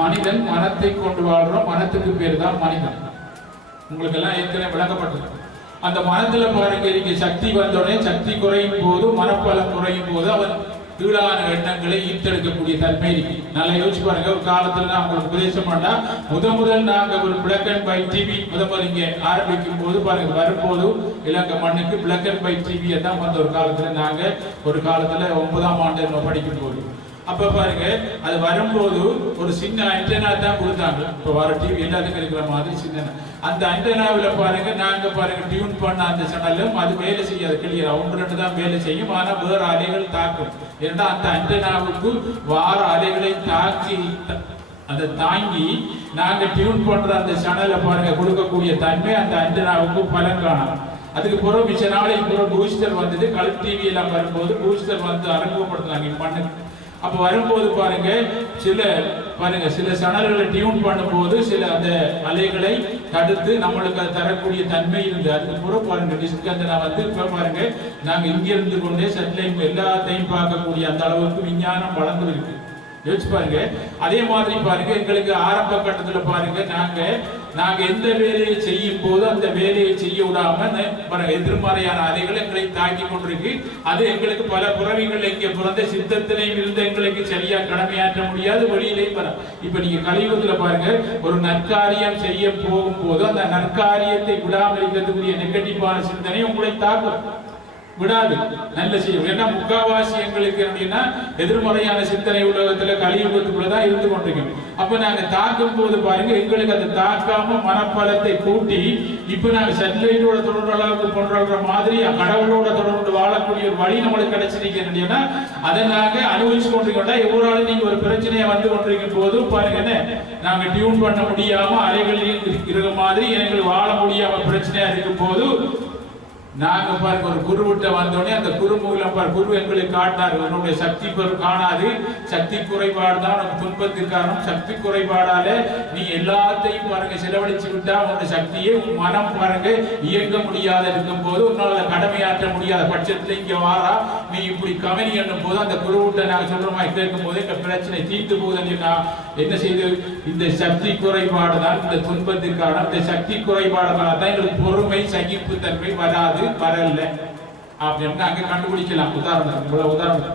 மனிதன் மனத்தை கொண்டு வாழ்றோம், மனத்துக்கு பேர் தான் மனிதன். உங்களுக்கு எல்லாம் ஏற்கனவே விளக்கப்பட்டது. அந்த மனத்துல பாருங்க, இங்க சக்தி வந்தோடனே சக்தி குறையும் போது, மனப்பலம் குறையும் போது அவன் கீழான எண்ணங்களை ஈர்த்தெடுக்கக்கூடிய தன்மை இருக்கு. நல்லா யோசிச்சு பாருங்க. ஒரு காலத்துல நான் உங்களுக்கு உபதேசம் பண்ணா முதல் நாங்க ஒரு பிளாக் அண்ட் ஒயிட் டிவி முதல் இங்க ஆரம்பிக்கும் போது பாருங்க, வரும்போது இலங்கை மண்ணுக்கு பிளாக் அண்ட் ஒயிட் டிவியை தான் வந்த ஒரு காலத்துல நாங்க ஒரு காலத்துல 9ஆம் ஆண்டு படிக்கும் போது. அப்ப பாருங்க, அது வரும்போது ஒரு சின்ன ஆண்டனா தான் கொடுத்தாங்க. இப்ப வர டிவி எல்லாத்துக்கும் இருக்கிற மாதிரி சின்ன அந்த ஆண்டனாவில் பாருங்க, நாங்க பாருங்க டியூன் பண்ண அந்த சேனலும் அது வேலை செய்யாது, கிளியர் 1-2 தான் வேலை செய்யும். ஆனா வேற அலைகள் தாக்கும். ஏன்னா அந்த ஆண்டனாவுக்கு வார அலைகளை தாக்கி அதை தாங்கி நாங்க டியூன் பண்ற அந்த சேனலை பாருங்க கொடுக்கக்கூடிய தன்மை அந்த ஆண்டனாவுக்கு பலன் காணும். அதுக்கு பிறகு மிச்ச நாளைக்கு பிறகு பூஸ்டர் வந்தது. கலர் டிவி எல்லாம் வரும்போது பூஸ்டர் வந்து அறிமுகப்படுத்தினாங்க பண்ணு. அப்ப வரும்போது பாருங்க, சில சேனல்களை டியூன் பண்ணும்போது சில அந்த அலைகளை தடுத்து நம்மளுக்கு அது தரக்கூடிய தன்மை இருந்து அதுக்கு பிறகு பாருங்க டிஸ்கந்தனா வந்து இப்ப பாருங்க நாங்க இங்க இருந்து கொண்டே சேட்டலைட் எல்லாத்தையும் பார்க்கக்கூடிய அந்த அளவுக்கு விஞ்ஞானம் வளர்ந்து இருக்கு. யோசிச்சு பாருங்க. அதே மாதிரி பாருங்க, எங்களுக்கு ஆரம்ப கட்டத்துல பாருங்க நாங்க எந்த வேலையை செய்யும் போது அந்த வேலையை செய்ய விடாம எதிர்மறையான அலைகள் எங்களை தாக்கி கொண்டிருக்கு. அது எங்களுக்கு பல புறவிகள் இங்க பிறந்த சித்தத்திலையும் இருந்து எங்களுக்கு சரியா கடமையாற்ற முடியாது, வெளியிலையும் வர. இப்ப நீங்க கலியுகத்துல பாருங்க, ஒரு நற்காரியம் செய்ய போகும்போது அந்த நற்காரியத்தை விடாமல் இருக்கக்கூடிய நெகட்டிவான சிந்தனை உங்களை தாக்கும், விடாது. நல்ல செய்யும். ஏன்னா முக்காவாசி எங்களுக்கு அப்படின்னா எதிர்மறையான சிந்தனை உலகத்துல கலியுகத்துக்குள்ளதான் இருந்து கொண்டிருக்கும். அப்ப நாங்க தாக்கும் போது பாருங்க, எங்களுக்கு அதை தாக்காம மனப்பலத்தை கூட்டி இப்ப நாங்க சட்லைட்டோட தொடர்பு அளவுக்கு கொண்டாடுற மாதிரி கடவுளோட தொடர்பு வாழக்கூடிய ஒரு வழி நம்மளுக்கு கிடைச்சிருக்கேன். அதை நாங்க அனுபவிச்சு கொண்டிருக்கோம்டா. எவ்வளவு நாள் நீங்க ஒரு பிரச்சனையை வந்து கொண்டிருக்கும் போது பாருங்க, நாங்க டியூன் பண்ண முடியாம அலைகளில் இருக்கிற மாதிரி எங்களுக்கு வாழ முடியாம பிரச்சனையா இருக்கும் போது நாங்க பாருங்க ஒரு குருவிட்ட வந்தோடனே அந்த குருமுகம் பாரு, குரு எங்களுக்கு காட்டினார், உன்னுடைய சக்தி காணாது, சக்தி குறைபாடு தான் உனக்கு துன்பத்துக்கு காரணம். சக்தி குறைபாடால நீ எல்லாத்தையும் பாருங்க செலவழிச்சு விட்டா உன்னுடைய சக்தியை உன் மனம் பாருங்க இயங்க முடியாத இருக்கும் போது உன்னால கடமையாற்ற முடியாத பட்சத்துல இங்க வாரா நீ இப்படி கவனி என்னும் போது அந்த குருவிட்ட நாங்க சொல்றோமா கேட்கும் போது இந்த பிரச்சனை தீர்த்து போகுதுன்னு என்ன செய்து இந்த சக்தி குறைபாடு தான் இந்த துன்பத்துக்கான. இந்த சக்தி குறைபாடுனால தான் எங்களுக்கு பொறுமை சகிப்பு தன்மை வரல அப்படின்னு நாங்க கண்டுபிடிக்கலாம். உதாரணம்